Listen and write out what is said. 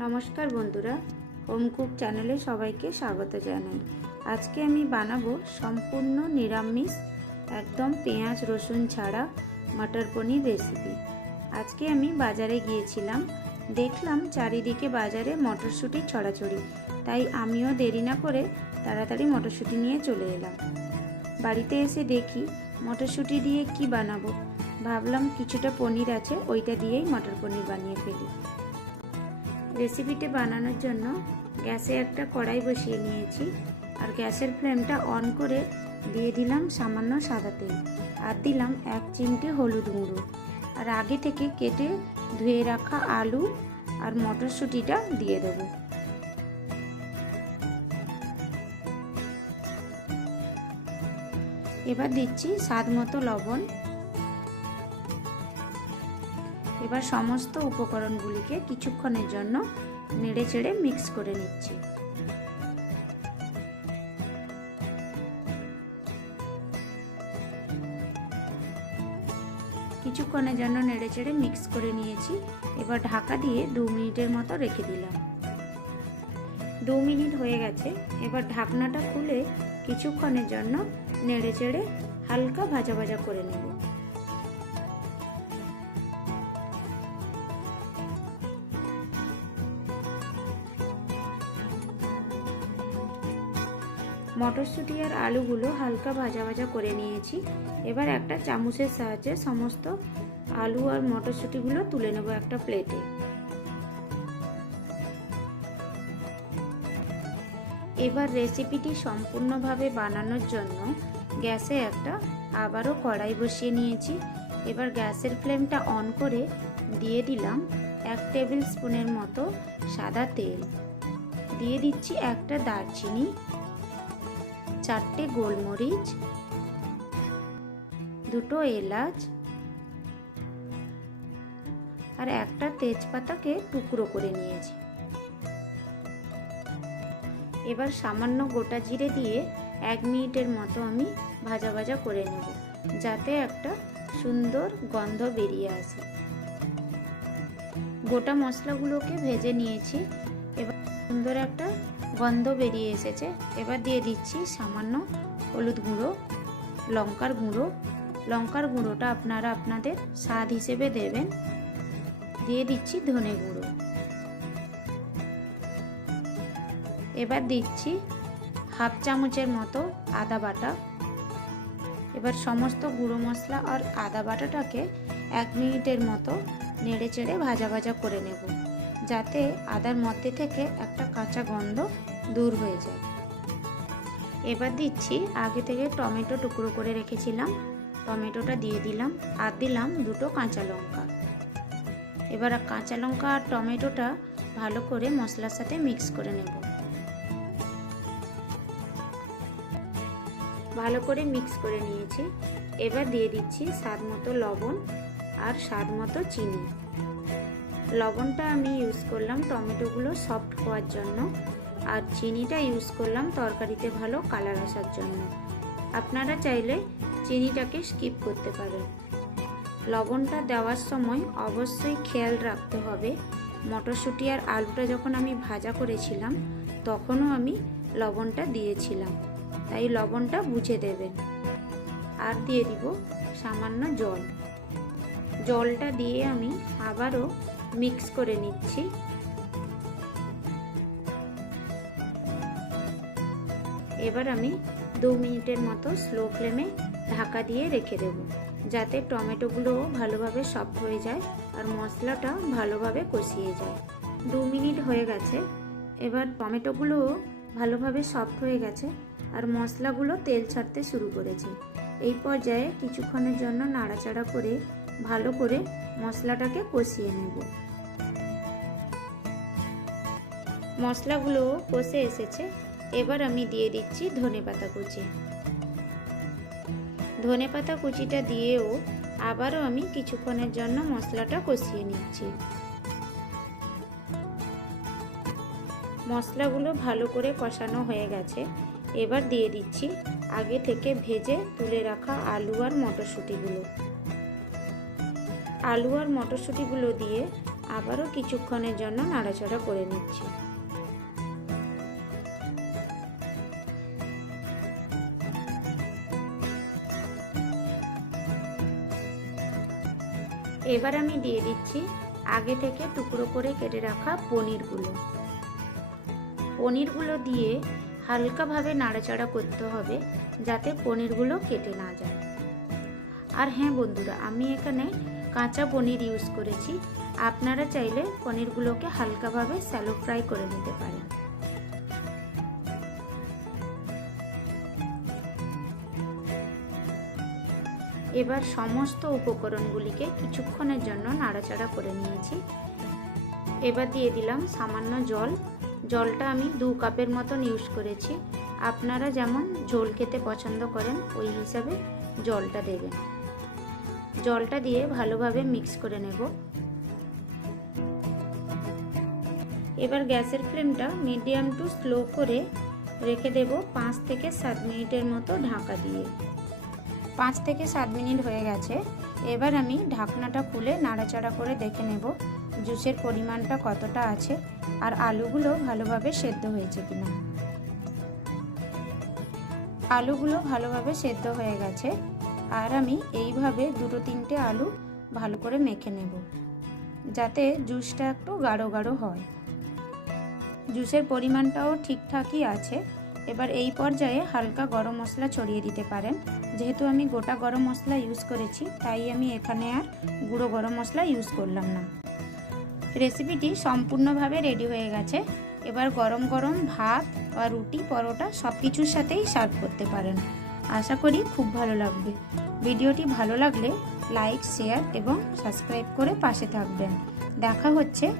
নমস্কার বন্ধুরা home cook চ্যানেলে সবাইকে স্বাগত জানাই। আজকে আমি বানাবো সম্পূর্ণ নিরামিষ, একদম পেঁয়াজ রসুন ছাড়া মটর পনির রেসিপি আজকে আমি বাজারে গিয়েছিলাম, দেখলাম চারিদিকে বাজারে মটরশুঁটি ছড়াছড়ি, তাই আমিও দেরি না করে তাড়াতাড়ি মটরশুঁটি নিয়ে চলে এলাম। বাড়িতে এসে দেখি মটরশুঁটি দিয়ে কি বানাবো। ভাবলাম কিছুটা পনির আছে, ওইটা দিয়েই মটর পনির বানিয়ে ফেলি। রেসিপিটি বানানোর জন্য গ্যাসে একটা কড়াই বসিয়ে নিয়েছি আর গ্যাসের ফ্লেমটা অন করে দিয়ে দিলাম সামান্য সাদা তেল আর দিলাম এক চিমটে হলুদ গুঁড়ো। আর আগে থেকে কেটে ধুয়ে রাখা আলু আর মটরশুঁটিটা দিয়ে দেবো। এবার দিচ্ছি স্বাদ মতো লবণ এবার সমস্ত উপকরণগুলিকে কিছুক্ষণের জন্য নেড়ে চেড়ে মিক্স করে নিচ্ছি। কিছুক্ষণের জন্য নেড়ে চেড়ে মিক্স করে নিয়েছি। এবার ঢাকা দিয়ে দু মিনিটের মতো রেখে দিলাম। দু মিনিট হয়ে গেছে। এবার ঢাকনাটা খুলে কিছুক্ষণের জন্য নেড়ে চেড়ে হালকা ভাজা ভাজা করে নেব। মটরশুঁটি আর আলুগুলো হালকা ভাজা ভাজা করে নিয়েছি। এবার একটা চামচের সাহায্যে সমস্ত আলু আর মটরশুঁটিগুলো তুলে নেব একটা প্লেটে। এবার রেসিপিটি সম্পূর্ণভাবে বানানোর জন্য গ্যাসে একটা আবারও কড়াই বসিয়ে নিয়েছি। এবার গ্যাসের ফ্লেমটা অন করে দিয়ে দিলাম এক টেবিল স্পুনের মতো সাদা তেল। দিয়ে দিচ্ছি একটা দারচিনি চারটে গোলমরিচ, দুটো এলাচ আর একটা তেজপাতাকে টুকরো করে নিয়েছি। এবার সামান্য গোটা জিরে দিয়ে এক মিনিটের মতো আমি ভাজা ভাজা করে নেব, যাতে একটা সুন্দর গন্ধ বেরিয়ে আসে। গোটা মশলাগুলোকে ভেজে নিয়েছি, এবার সুন্দর একটা গন্ধ বেরিয়ে এসেছে। এবার দিয়ে দিচ্ছি সামান্য হলুদ গুঁড়ো, লঙ্কার গুঁড়ো। লঙ্কার গুঁড়োটা আপনারা আপনাদের স্বাদ হিসেবে দেবেন। দিয়ে দিচ্ছি ধনে গুঁড়ো। এবার দিচ্ছি হাফ চামচের মতো আদা বাটা। এবার সমস্ত গুঁড়ো মশলা আর আদা বাটাটাকে এক মিনিটের মতো নেড়ে চেড়ে ভাজা ভাজা করে নেব। যাতে আদার মধ্যে থেকে একটা কাঁচা গন্ধ দূর হয়ে যায়। এবার দিচ্ছি, আগে থেকে টমেটো টুকরো করে রেখেছিলাম। টমেটোটা দিয়ে দিলাম, আর দিলাম দুটো কাঁচা লঙ্কা। এবার কাঁচা লঙ্কা আর টমেটোটা ভালো করে মশলার সাথে মিক্স করে নেব। ভালো করে মিক্স করে নিয়েছি। এবার দিয়ে দিচ্ছি স্বাদ মতো লবণ আর স্বাদ মতো চিনি। লবণটা আমি ইউজ করলাম টমেটোগুলো সফট হওয়ার জন্য। আর চিনিটা ইউজ করলাম তরকারিতে ভালো কালার আসার জন্য। আপনারা চাইলে চিনিটাকে স্কিপ করতে পারেন। লবণটা দেওয়ার সময় অবশ্যই খেয়াল রাখতে হবে। মটরশুঁটি আর আলুটা যখন আমি ভাজা করেছিলাম, তখনও আমি লবণটা দিয়েছিলাম। তাই লবণটা বুঝে দেবেন। আর দিয়ে দিব সামান্য জল। জলটা দিয়ে আমি আবারও মিক্স করে নিচ্ছি। এবার আমি দু মিনিটের মতো স্লো ফ্লেমে ঢাকা দিয়ে রেখে দেব, যাতে টমেটোগুলো ভালোভাবে সফট হয়ে যায় আর মশলাটা ভালোভাবে কষিয়ে যায়। দু মিনিট হয়ে গেছে, এবার টমেটোগুলো ভালোভাবে সফট হয়ে গেছে আর মশলাগুলো তেল ছাড়তে শুরু করেছে। এই পর্যায়ে কিছুক্ষণের জন্য নাড়াচাড়া করে ভালো করে মশলাটাকে কষিয়ে নেব। মশলাগুলো কষে এসেছে এবার আমি দিয়ে দিচ্ছি ধনে পাতা কুচি। ধনে পাতা কুচিটা দিয়েও আবারও আমি কিছুক্ষণের জন্য মশলাটা কষিয়ে নিচ্ছি। মশলাগুলো ভালো করে কষানো হয়ে গেছে। এবার দিয়ে দিচ্ছি আগে থেকে ভেজে তুলে রাখা আলু আর মটরশুঁটিগুলো। আলু আর মটরশুঁটিগুলো দিয়ে আবারও কিছুক্ষণের জন্য নাড়াচাড়া করে নিচ্ছি। এবার আমি দিয়ে দিচ্ছি আগে থেকে টুকরো করে কেটে রাখা পনিরগুলো। পনিরগুলো দিয়ে হালকাভাবে নাড়াচাড়া করতে হবে যাতে পনিরগুলো কেটে না যায়। আর হ্যাঁ বন্ধুরা, আমি এখানে কাঁচা পনির ইউজ করেছি। আপনারা চাইলে পনিরগুলোকে হালকাভাবে স্যালো ফ্রাই করে নিতে পারেন। এবার সমস্ত উপকরণগুলিকে কিছুক্ষণের জন্য নাড়াচাড়া করে নিয়েছি। এবার দিয়ে দিলাম সামান্য জল। জলটা আমি দু কাপের মতন ইউজ করেছি। আপনারা যেমন ঝোল খেতে পছন্দ করেন, ওই হিসাবে জলটা দেবেন। জলটা দিয়ে ভালোভাবে মিক্স করে নেব। এবার গ্যাসের ফ্লেমটা মিডিয়াম টু স্লো করে রেখে দেব পাঁচ থেকে সাত মিনিটের মতো ঢাকা দিয়ে। পাঁচ থেকে সাত মিনিট হয়ে গেছে। এবার আমি ঢাকনাটা খুলে নাড়াচাড়া করে দেখে নেব জুসের পরিমাণটা কতটা আছে আর আলুগুলো ভালোভাবে সেদ্ধ হয়েছে কিনা। আলুগুলো ভালোভাবে সেদ্ধ হয়ে গেছে আর আমি এইভাবে দুটো তিনটে আলু ভালো করে মেখে নেব যাতে জুসটা একটু গাঢ় গাঢ় হয়। জুসের পরিমাণটাও ঠিকঠাকই আছে এবার এই পর্যায়ে হালকা গরম মশলা ছড়িয়ে দিতে পারেন। যেহেতু আমি গোটা গরম মশলা ইউজ করেছি, তাই আমি এখানে আর গুঁড়ো গরম মশলা ইউজ করলাম না। রেসিপিটি সম্পূর্ণভাবে রেডি হয়ে গেছে। এবার গরম গরম ভাত বা রুটি, পরোটা সব কিছুর সাথেই সার্ভ করতে পারেন। আশা করি খুব ভালো লাগবে। ভিডিওটি ভালো লাগলে লাইক শেয়ার এবং সাবস্ক্রাইব করে পাশে থাকবেন। দেখা হচ্ছে